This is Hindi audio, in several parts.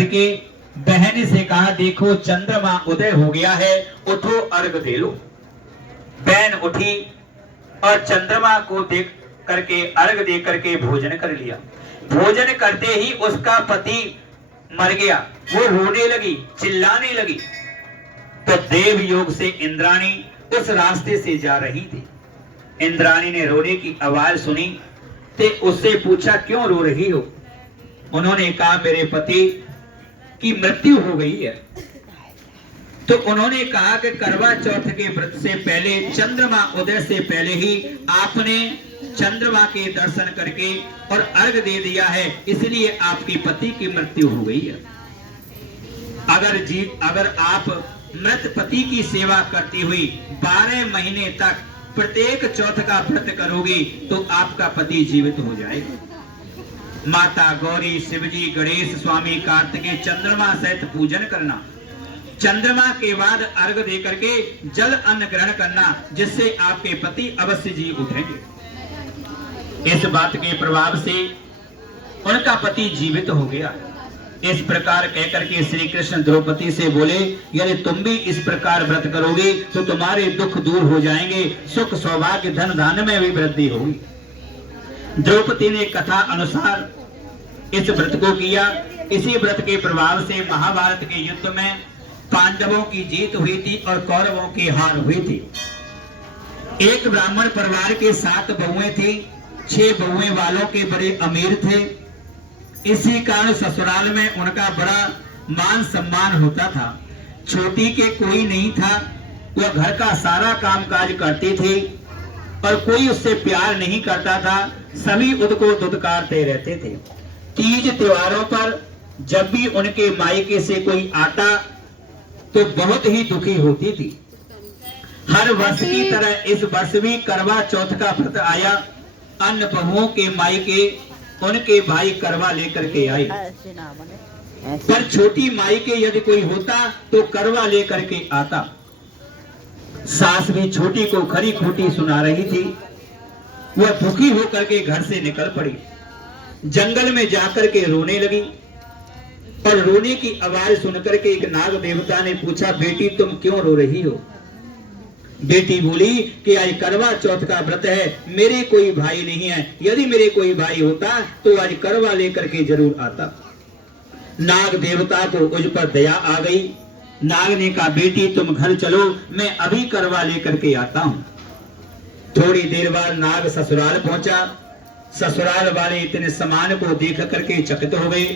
करके बहन से कहा, देखो चंद्रमा उदय हो गया है, उठो अर्घ दे लो। बहन उठी और चंद्रमा को देख करके अर्घ दे करके भोजन कर लिया। भोजन करते ही उसका पति मर गया। वो रोने लगी, चिल्लाने लगी। तो देव योग से इंद्राणी उस रास्ते से जा रही थी। इंद्राणी ने रोने की आवाज सुनी तो उससे पूछा, क्यों रो रही हो? उन्होंने कहा, मेरे पति की मृत्यु हो गई है। तो उन्होंने कहा कि करवा चौथ के व्रत से पहले, चंद्रमा उदय से पहले ही आपने चंद्रमा के दर्शन करके और अर्घ दे दिया है, इसलिए आपके पति की मृत्यु हो गई है। अगर आप मृत पति की सेवा करती हुई 12 महीने तक प्रत्येक चौथ का व्रत करोगे तो आपका पति जीवित हो जाएगा। माता गौरी, शिवजी, गणेश, स्वामी कार्तिकेय चंद्रमा सहित पूजन करना, चंद्रमा के बाद अर्घ दे करके जल अन्न ग्रहण करना, जिससे आपके पति अवश्य जी उठेंगे। इस बात के प्रभाव से उनका पति जीवित हो गया। इस प्रकार कहकर के श्री कृष्ण द्रौपदी से बोले, यदि तुम भी इस प्रकार व्रत करोगे तो तुम्हारे दुख दूर हो जाएंगे, सुख सौभाग्य धन धान्य में भी वृद्धि होगी। द्रौपदी ने कथा अनुसार इस व्रत को किया। इसी व्रत के प्रभाव से महाभारत के युद्ध में पांडवों की जीत हुई थी और कौरवों की हार हुई थी। एक ब्राह्मण परिवार के 7 बहुएं थी। 6 बहुएं वालों के बड़े अमीर थे। इसी कारण ससुराल में उनका बड़ा मान सम्मान होता था। छोटी के कोई नहीं था, वह घर का सारा कामकाज करती थी और कोई उससे प्यार नहीं करता था। सभी उसको दुत्कारते रहते थे। तीज त्योहारों पर जब भी उनके मायके से कोई आता तो बहुत ही दुखी होती थी। हर वर्ष की तरह इस वर्ष भी करवा चौथ का व्रत आया। अन्य बहुओं के मायके उनके भाई करवा लेकर के आए, पर छोटी मायके यदि कोई होता तो करवा लेकर के आता। सास भी छोटी को खरी खोटी सुना रही थी। वह दुखी होकर के घर से निकल पड़ी। जंगल में जाकर के रोने लगी और रोने की आवाज सुनकर के एक नाग देवता ने पूछा, बेटी तुम क्यों रो रही हो? बेटी बोली कि आज करवा चौथ का व्रत है, मेरे कोई भाई नहीं है। यदि मेरे कोई भाई होता तो आज करवा लेकर के जरूर आता। नाग देवता को उस पर दया आ गई। नाग ने कहा, बेटी तुम घर चलो, मैं अभी करवा लेकर के आता हूं। थोड़ी देर बाद नाग ससुराल पहुंचा। ससुराल वाले इतने सामान को देख करके चकित हो गए।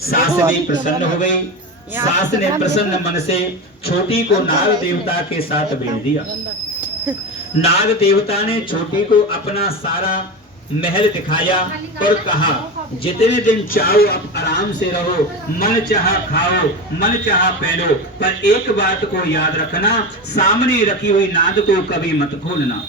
सास भी प्रसन्न हो गई। सास ने प्रसन्न मन से छोटी को नाग देवता के साथ भेज दिया। नाग देवता ने छोटी को अपना सारा महल दिखाया और कहा, जितने दिन चाहो आप आराम से रहो, मन चाहा खाओ, मन चाहा पहनो, पर एक बात को याद रखना, सामने रखी हुई नाद को कभी मत खोलना।